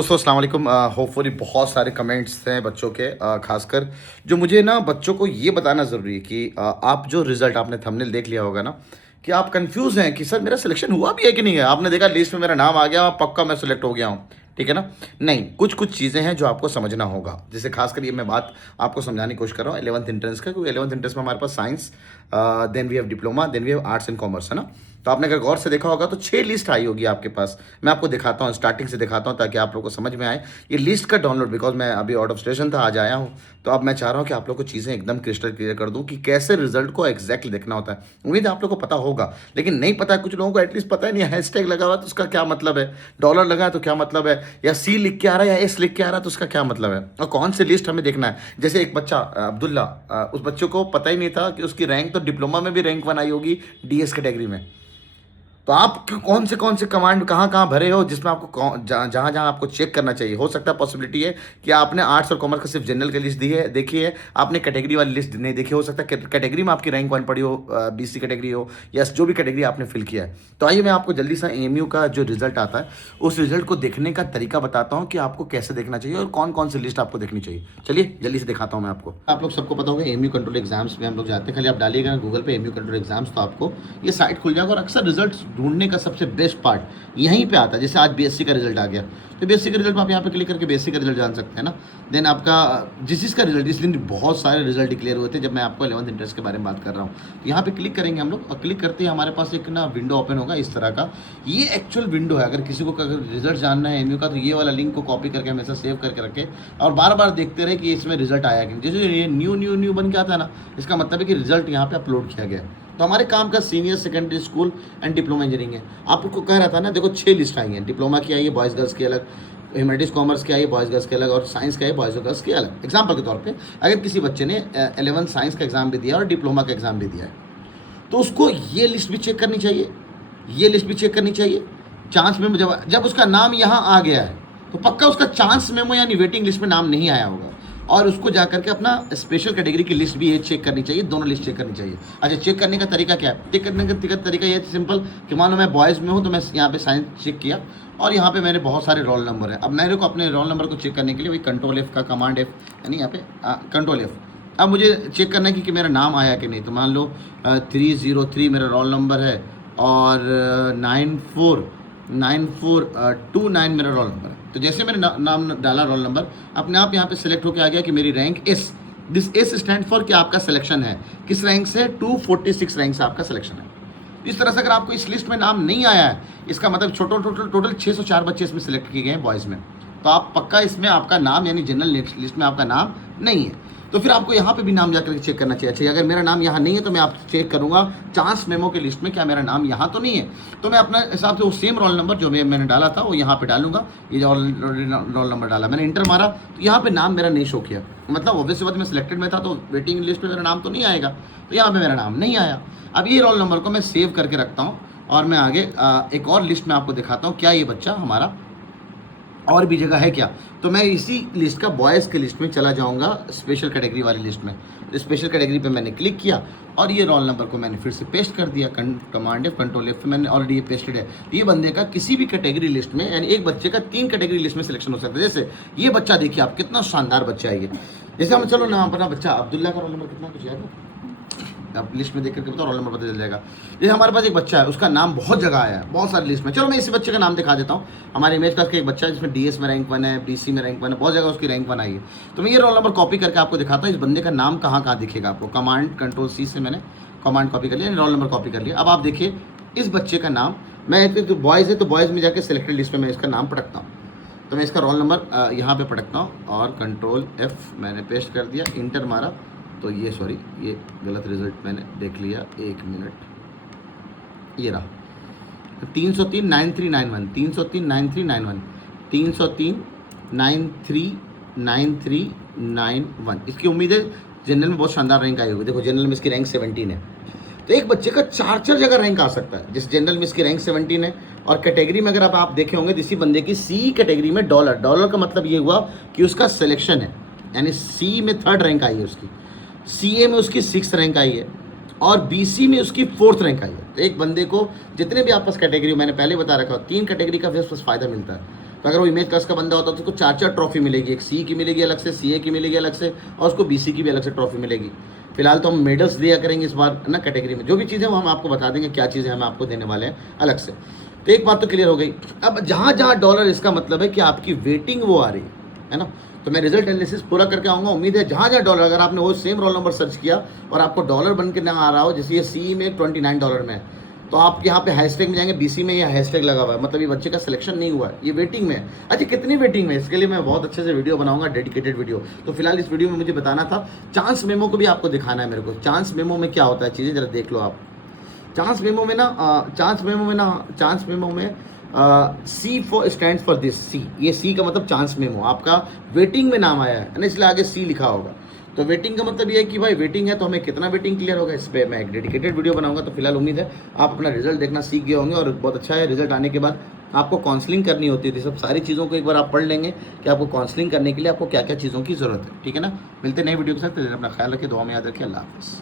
दोस्तों अस्सलाम वालेकुम। होपफुली बहुत सारे कमेंट्स हैं बच्चों के, खासकर जो मुझे ना बच्चों को ये बताना ज़रूरी है कि आप जो रिज़ल्ट आपने थंबनेल देख लिया होगा ना, कि आप कंफ्यूज हैं कि सर मेरा सिलेक्शन हुआ भी है कि नहीं है। आपने देखा लिस्ट में मेरा नाम आ गया, पक्का मैं सिलेक्ट हो गया हूँ, ठीक है ना। नहीं, कुछ कुछ चीज़ें हैं जो आपको समझना होगा। जैसे खासकर ये मैं बात आपको समझाने की कोशिश कर रहा हूँ 11th एंट्रेंस का, क्योंकि 11th एंट्रेंस में हमारे पास science, then we have diploma, then we have arts and commerce, है ना। तो आपने अगर गौर से देखा होगा तो 6 लिस्ट आई होगी आपके पास। मैं आपको दिखाता हूँ, स्टार्टिंग से दिखाता हूँ ताकि आप लोगों को समझ में आए। ये लिस्ट का डाउनलोड, बिकॉज मैं अभी आउट ऑफ स्टेशन था, आज आया हूँ, तो अब मैं चाह रहा हूँ कि आप लोग को चीज़ें एकदम क्रिस्टल क्लियर कर दूँ कि कैसे रिजल्ट को एग्जैक्टली देखना होता है। उम्मीद है आप लोग को पता होगा, लेकिन नहीं पता है कुछ लोगों को, एटलीस्ट पता ही नहीं है। हैशटैग लगा हुआ है तो उसका क्या मतलब है, डॉलर लगा है तो क्या मतलब है, या सी लिख के आ रहा है या एस लिख के आ रहा है तो उसका क्या मतलब है, और कौन सी लिस्ट हमें देखना है। जैसे एक बच्चा अब्दुल्ला, उस बच्चे को पता ही नहीं था कि उसकी रैंक तो डिप्लोमा में भी रैंक 1 आई होगी डीएस कैटेगरी में। तो आप कौन से कमांड कहाँ कहाँ भरे हो जिसमें आपको जहाँ जहाँ आपको चेक करना चाहिए। हो सकता है पॉसिबिलिटी है कि आपने आर्ट्स और कॉमर्स का सिर्फ जनरल की लिस्ट दी है, देखी है, आपने कैटेगरी वाली लिस्ट नहीं देखी। हो सकता है कैटेगरी में आपकी रैंक 1 पड़ी हो, बीसी कैटेगरी हो, या जो भी कैटेगरी आपने फिल किया है। तो आइए मैं आपको जल्दी सा एएमयू का जो रिजल्ट आता है उस रिजल्ट को देखने का तरीका बताता हूँ कि आपको कैसे देखना चाहिए और कौन कौन सी लिस्ट आपको देखनी चाहिए। चलिए जल्दी से दिखाता हूँ मैं आपको। आप लोग सबको पता होगा एएमयू कंट्रोल एग्जाम्स में हम लोग जाते हैं, खाली आप डालिएगा गूगल पे एएमयू कंट्रोल एग्जाम्स तो आपको ये साइट खुल जाएगा। और अक्सर रिजल्ट ढूंढने का सबसे बेस्ट पार्ट यहीं पे आता है। जैसे आज बीएससी का रिजल्ट आ गया, तो बीएससी का रिजल्ट में आप यहाँ पे क्लिक करके बीएससी का रिजल्ट जान सकते हैं ना। देन आपका जिस चीज़ का रिजल्ट, इस दिन बहुत सारे रिजल्ट डिक्लेयर हुए थे जब मैं आपको 11th इंटरेस्ट के बारे में बात कर रहा हूँ। तो यहाँ पे क्लिक करेंगे हम लोग, और क्लिक करते ही हमारे पास एक ना विंडो ओपन होगा इस तरह का। ये एक्चुअल विंडो है। अगर किसी को अगर रिजल्ट जानना है एमयू का तो ये वाला लिंक को कॉपी करके हमेशा सेव करके रखे और बार बार देखते रहे कि इसमें रिजल्ट आया कि जैसे ये न्यू न्यू न्यू बन के आता है ना, इसका मतलब है कि रिजल्ट यहाँ पे अपलोड किया गया। तो हमारे काम का senior secondary school and diploma engineering है। आपको कह रहा था ना, देखो 6 लिस्ट आई हैं। डिप्लोमा की आई है बॉयज़ गर्ल्स की अलग, ह्यूमैनिटीज़ कॉमर्स की आई है बॉयज़ गर्ल्स के अलग, और साइंस का है बॉयज़ और गर्ल्स के अलग। एग्जाम्पल के तौर पे अगर किसी बच्चे ने 11th साइंस का एग्जाम भी दिया और डिप्लोमा का एग्जाम भी दिया है तो उसको ये लिस्ट भी चेक करनी चाहिए, ये लिस्ट भी चेक करनी चाहिए। चांस मेमो जब उसका नाम यहाँ आ गया है तो पक्का उसका चांस मेमो यानी वेटिंग लिस्ट में नाम नहीं आया होगा, और उसको जा करके अपना स्पेशल कैटेगरी की लिस्ट भी ये चेक करनी चाहिए। दोनों लिस्ट चेक करनी चाहिए। अच्छा, चेक करने का तरीका क्या है? चेक करने का तरीका ये सिंपल कि मान लो मैं बॉयज़ में हूँ तो मैं यहाँ पे साइंस चेक किया और यहाँ पे मेरे बहुत सारे रोल नंबर है। अब मेरे को अपने रोल नंबर को चेक करने के लिए वही कंट्रोल एफ का कमांड एफ, यानी यहाँ पे कंट्रोल एफ। अब मुझे चेक करना है कि मेरा नाम आया कि नहीं। तो मान लो 303 मेरा रोल नंबर है और 9429 मेरा रोल नंबर है। तो जैसे मैंने नाम डाला, रोल नंबर अपने आप यहाँ पे सिलेक्ट होकर आ गया कि मेरी rank S. This S stand for कि आपका सिलेक्शन है किस रैंक से, 246 रैंक से आपका सिलेक्शन है। इस तरह से अगर आपको इस लिस्ट में नाम नहीं आया है, इसका मतलब टोटल 604 बच्चे इसमें सिलेक्ट किए गए हैं बॉयज़ में, तो आप पक्का इसमें आपका नाम यानी जनरल लिस्ट में आपका नाम नहीं है। तो फिर आपको यहाँ पे भी नाम जाकर चेक करना चाहिए। अच्छा, अगर मेरा नाम यहाँ नहीं है तो मैं आप चेक करूँगा चांस मेमो के लिस्ट में क्या मेरा नाम यहाँ तो नहीं है। तो मैं अपना हिसाब से वो सेम रोल नंबर जो मैंने डाला था वो यहाँ पे डालूंगा। ये जो रोल नंबर डाला मैंने, इंटर मारा तो यहाँ पे नाम मेरा नहीं शो किया, मतलब ऑब्वियसली बात मैं सिलेक्टेड में था तो वेटिंग लिस्ट में मेरा नाम तो नहीं आएगा, तो यहाँ पर मेरा नाम नहीं आया। अब ये रोल नंबर को मैं सेव करके रखता हूँ और मैं आगे एक और लिस्ट में आपको दिखाता हूँ क्या ये बच्चा हमारा और भी जगह है क्या। तो मैं इसी लिस्ट का बॉयज़ के लिस्ट में चला जाऊंगा, स्पेशल कैटेगरी वाली लिस्ट में। स्पेशल कैटेगरी पे मैंने क्लिक किया और ये रोल नंबर को मैंने फिर से पेस्ट कर दिया। कमांड एफ कंट्रोल एफ, मैंने ऑलरेडी ये पेस्टेड है। ये बंदे का किसी भी कैटेगरी लिस्ट में, यानी एक बच्चे का 3 कैटेगरी लिस्ट में सिलेक्शन हो सकता है। जैसे ये बच्चा देखिए आप, कितना शानदार बच्चा है ये। जैसे हम चलो नाम अपना बच्चा अब्दुल्ला का रोल नंबर कितना कुछ याद है, आप लिस्ट में देख करके बताओ, रोल नंबर पता चल जाएगा। जैसे हमारे पास एक बच्चा है, उसका नाम बहुत जगह आया है, बहुत सारी लिस्ट में। चलो मैं इसी बच्चे का नाम दिखा देता हूँ। हमारे इमेज क्लास का एक बच्चा है जिसमें डीएस में रैंक 1 है, बीसी में रैंक 1 है, बहुत जगह उसकी रैंक 1 आई है। तो मैं ये रोल नंबर कॉपी करके आपको दिखाता हूँ इस बंदे का नाम कहाँ कहाँ दिखेगा आपको। कमांड कंट्रोल सी से मैंने कमांड कॉपी कर लिया, रोल नंबर कॉपी कर लिया। अब आप देखिए इस बच्चे का नाम, मैं तो बॉयज़ है तो बॉयज़ में जाकर सिलेक्टेड लिस्ट में मैं इसका नाम पटकता हूँ। तो मैं इसका रोल नंबर यहाँ पे पटकता हूँ और कंट्रोल एफ मैंने पेस्ट कर दिया, इंटर मारा तो ये ये गलत रिजल्ट मैंने देख लिया। 1 मिनट, ये रहा 303 9391 303 9391 303 9391। इसकी उम्मीद है जनरल में बहुत शानदार रैंक आई होगी। देखो जनरल में इसकी रैंक 17 है, तो एक बच्चे का 4 जगह रैंक आ सकता है। जिस जनरल में इसकी रैंक 17 है और कैटेगरी में अगर आप देखे होंगे तो इसी बंदे की सी कैटेगरी में डॉलर का मतलब ये हुआ कि उसका सिलेक्शन है, यानी सी में 3rd रैंक आई है उसकी, सीए में उसकी 6th रैंक आई है और बीसी में उसकी 4th रैंक आई है। तो एक बंदे को जितने भी आपस कैटेगरी, मैंने पहले बता रखा, 3 कैटेगरी का बस फ़ायदा मिलता है। तो अगर वो इमेज क्लास का बंदा होता तो उसको 4-4 ट्रॉफी मिलेगी, एक सी की मिलेगी अलग से, सीए की मिलेगी अलग से, और उसको बीसी की भी अलग से ट्रॉफी मिलेगी। फिलहाल तो हम मेडल्स दिया करेंगे इस बार ना कैटेगरी में, जो भी चीज़ें वो हम आपको बता देंगे क्या चीज़ें हम आपको देने वाले हैं अलग से। तो एक बात तो क्लियर हो गई। अब जहाँ जहाँ डॉलर, इसका मतलब है कि आपकी वेटिंग वो आ रही है ना। तो मैं रिजल्ट एनालिसिस पूरा करके आऊँगा। उम्मीद है जहाँ जहाँ डॉलर, अगर आपने वो सेम रोल नंबर सर्च किया और आपको डॉलर बन के ना आ रहा हो, जैसे ये सी में $29 में है, तो आप यहाँ पे हैशटैग में जाएंगे, बीसी में ये हैशटैग लगा हुआ है, मतलब ये बच्चे का सिलेक्शन नहीं हुआ है, ये वेटिंग में है। अच्छा, कितनी वेटिंग में, इसके लिए मैं बहुत अच्छे से वीडियो बनाऊंगा, डेडिकेटेड वीडियो। तो फिलहाल इस वीडियो में मुझे बताना था, चांस मेमो को भी आपको दिखाना है मेरे को। चांस मेमो में क्या होता है चीज़ें जरा देख लो आप। चांस मेमो में सी फॉर स्टैंड फॉर दिस, सी, ये सी का मतलब चांस मेमो, आपका वेटिंग में नाम आया है ना, इसलिए आगे सी लिखा होगा। तो वेटिंग का मतलब ये है कि भाई वेटिंग है तो हमें कितना वेटिंग क्लियर होगा, इस पर मैं एक डेडिकेटेड वीडियो बनाऊंगा। तो फिलहाल उम्मीद है आप अपना रिजल्ट देखना सीख गए होंगे, और बहुत अच्छा है। रिजल्ट आने के बाद आपको काउंसलिंग करनी होती थी, सब सारी चीज़ों को एक बार आप पढ़ लेंगे कि आपको काउंसलिंग करने के लिए आपको क्या क्या चीज़ों की ज़रूरत है। ठीक है ना, मिलते नए वीडियो के साथ, अपना ख्याल रखिए, दुआ में याद रखिए, अल्लाह हाफ़िज़।